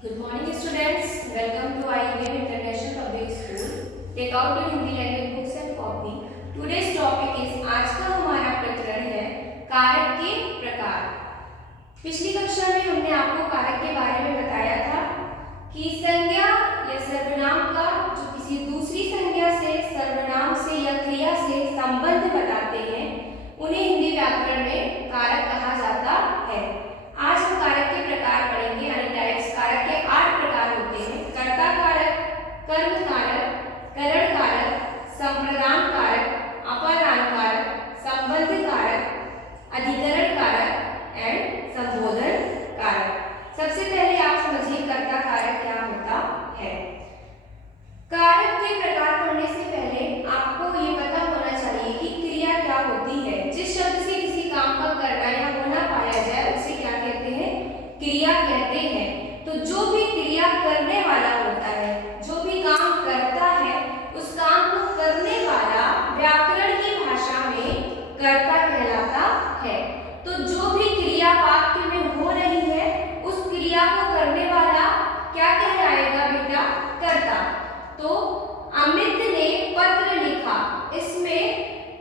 Good morning students. Welcome to IBM International Public School. Take out your Hindi language books and copy. Today's topic is आज का हमारा प्रकरण है कारक के प्रकार। पिछली कक्षा में हमने आपको कारक के बारे में बताया था कि संज्ञा या सर्वनाम का जो किसी दूसरी संज्ञा से, सर्वनाम से या क्रिया से संबंध बताते हैं उन्हें हिंदी व्याकरण में कारक कहा जाता है। आज हम कारक के प्रकार पढ़ेंगे, यानी टाइप्स। कारक के 8 प्रकार होते हैं: कर्ता कारक, कर्म कारक, करण कारक, संप्रदान कारक, अपादान कारक, संबंध कारक, अधिकरण कारक एंड संबोधन कारक। सबसे पहले आप समझिए कर्ता कारक क्या होता है। कारक के प्रकार पढ़ने से पहले आपको ये पता होना चाहिए कि क्रिया क्या होती है। जिस शब्द से किसी काम का करना या होना पाया जाए उसे क्या कहते हैं? क्रिया कहते हैं। तो जो भी क्रिया करने वाला होता है, जो भी काम करता है, उस काम को करने वाला व्याकरण की भाषा में कर्ता कहलाता है। तो जो भी क्रिया वाक्य में हो रही है उस क्रिया को करने वाला क्या कहलाएगा बेटा? कर्ता। तो अमित ने पत्र लिखा, इसमें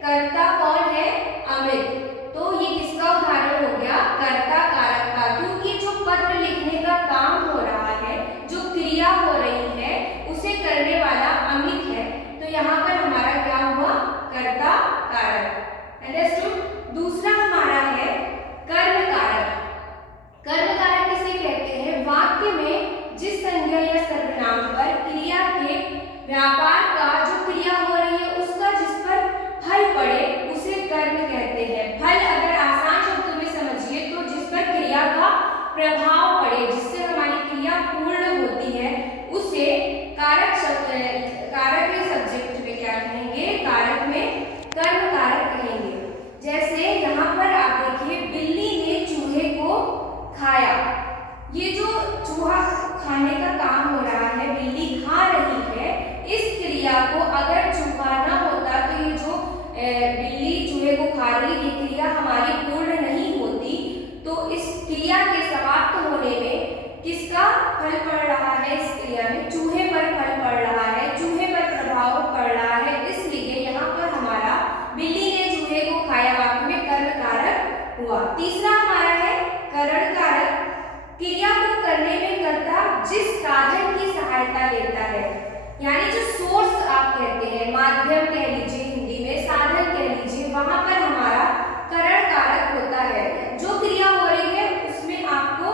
कर्ता कौन है? अमित। तो ये किसका उदाहरण हो गया? कर्ता कारक का, क्योंकि जो पत्र लिखने का काम हो रहा है, जो क्रिया हो रही है, उसे करने वाला अमित है। तो यहाँ पर हमारा क्या हुआ? कर्ता कारक। अंडरस्टूड? दूसरा हमारा है कर्म कारक। कर्म कारक किसे कहते हैं? वाक्य में जिस संज्ञा या सर्वनाम पर क्रिया के व्यापार का, जो क्रिया हो रही है उसका जिस पर फल पड़े उसे कर्म कहते हैं। फल अगर आसान शब्दों में समझिए तो जिस पर क्रिया का प्रभाव पड़े, जिससे हमारी क्रिया पूर्ण होती है, उसे कारक के सब्जेक्ट में क्या कहेंगे? कारक में कर्म कारक कहेंगे। जैसे यहाँ पर आप देखिए, बिल्ली ने चूहे को खाया। ये जो चूहा खाने का काम हो रहा है, बिल्ली खा रही है, इस क्रिया को अगर चूहा ना होता तो ये जो बिल्ली चूहे को खा रही, ये क्रिया हमारी पूर्ण नहीं होती। तो इस क्रिया के समाप्त होने में किसका फल पड़ रहा है? इस क्रिया में चूहे पर फल पड़ रहा है, चूहे पर प्रभाव पड़ रहा है। इसलिए यहाँ पर हमारा बिल्ली ने चूहे को खाया वाक्य में कर्म कारक हुआ। तीसरा हमारा है करण कारक। क्रिया को करने में कर्ता जिस साधन की सहायता लेता है, यानी जो सोर्स आप कहते हैं, माध्यम कह लीजिए, हिंदी में साधन कह लीजिए, वहां पर हमारा करण कारक होता है। जो क्रिया हो रही है उसमें आपको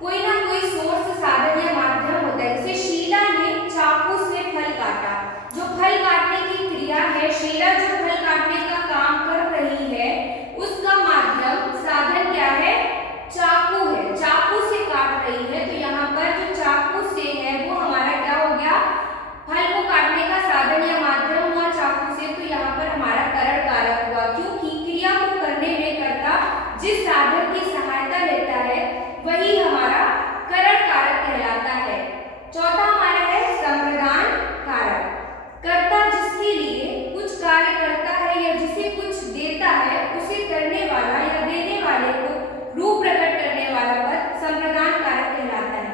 कोई ना कोई सोर्स, साधन या माध्यम होता है। जैसे शीला ने चाकू से फल काटा, जो फल काटने की क्रिया है, शीला जो फल काटने का काम कर रही है, उसका माध्यम, साधन क्या है? चाकू है। चाकू से काट रही है, तो यहाँ पर जो चाकू से है वो हमारा क्या हो गया? फल को काटने का साधन या माध्यम हुआ चाकू से। तो यहाँ पर हमारा करण कारक हुआ, क्योंकि क्रिया को करने में कर्ता जिस साधन की सहायता लेता है वही हमारा करण कारक कहलाता है। चौथा हमारा है संप्रदान कारक। कर्ता जिसके लिए कुछ कार्य करता है या जिसे कुछ देता है, उसे करने वाला या देने वाले को रूप प्रकट करने वाला पद संप्रदान कारक कहलाता है।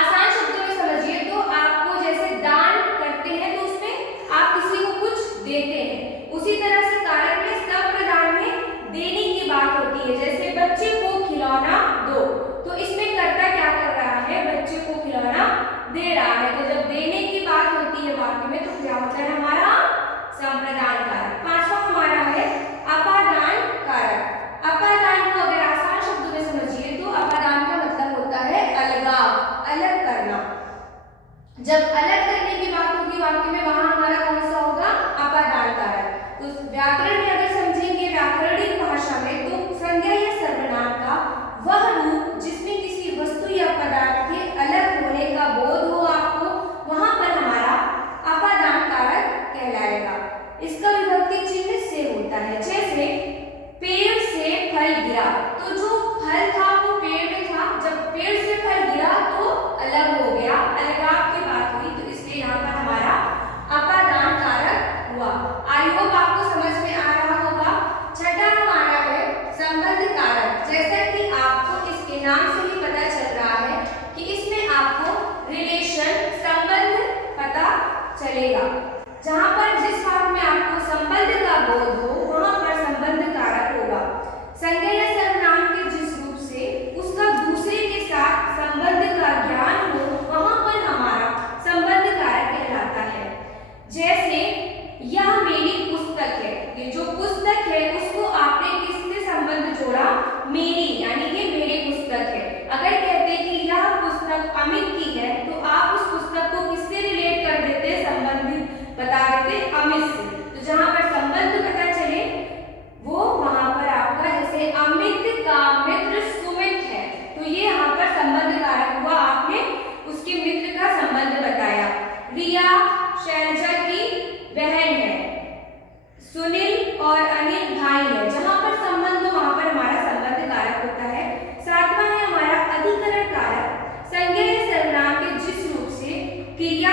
आसान शब्दों में समझिए तो आपको जैसे दान करते हैं तो उसमें आप किसी को कुछ देते हैं, उसी तरह से कारक में संप्रदान में देने की बात होती है। जैसे बच्चे को खिलौना दो, तो इसमें कर्ता क्या कर रहा है? बच्चे को खिलौना दे रहा है। तो जब देने की बात होती है वाक्य में तो क्या होता है? हमारा संप्रदान कारक। पांचवा हमारा है अपादान कारक। अपादान को अगर आसान शब्दों में समझिए तो अपादान का मतलब होता है अलगाव, अलग करना। जब अलग करने की बात होगी वाक्य में, वहां हमारा कौन सा होगा? अपादान कारक। तो व्याकरण में अगर समझेंगे, व्याकरणिक भाषा में, तो संज्ञा या सर्वनाम का वह रूप जिसमें किसी वस्तु या पदार्थ के अलग होने का बोध हो आपको, वहां पर हमारा अपादान कारक कहलाएगा। इसका विभक्ति चिन्ह से होता है। जैसे पेड़ से फल गिरा, तो जो फल था वो पेड़ में था, जब पेड़ से फल गिरा तो अलग हो गया, अलगाव की बात हुई। तो इसलिए यहाँ पर हमारा बोध हो वहां पर संबंध कारक होगा। संज्ञा या सर्वनाम के जिस रूप से उसका दूसरे के साथ संबंध का ज्ञान हो वहां पर हमारा संबंध कारक कहलाता है। जैसे यह मेरी पुस्तक है, ये जो पुस्तक है उसको आपने किससे संबंध जोड़ा? मेरी, यानी कि मेरी पुस्तक है। अगर कहते कि यह पुस्तक अमित की है तो आप उस पुस्तक को किससे रिलेट कर देते? संबंधित बता देते अमित से। तो जहां पर संबंध पता चले वो वहां पर आपका, जैसे अमित का मित्र सुमित है तो ये यहाँ पर संबंध कारक हुआ, आपने उसके मित्र का संबंध बताया। रिया शैलजा की बहन है, सुनील और अनिल भाई है। जहां पर संबंध हो वहां पर हमारा संबंध कारक होता है। सातवां है हमारा अधिकरण कारक। संज्ञा या सर्वनाम के जिस रूप से क्रिया